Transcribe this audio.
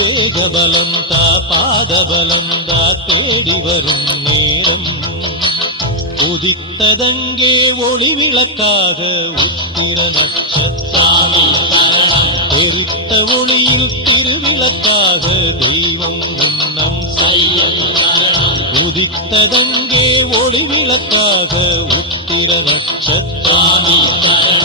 வேகபலந்தா பாதபலந்தா தேடி வரும் நேரம். உதித்ததங்கே ஒளி விளக்காக உத்திர நட்சத்திரம். எரித்த ஒளியில் திருவிளக்காக தெய்வம் உன்னம் செய்யும். உதித்ததங்கே ஒளி விளக்காக உத்திர நட்சத்திரம்.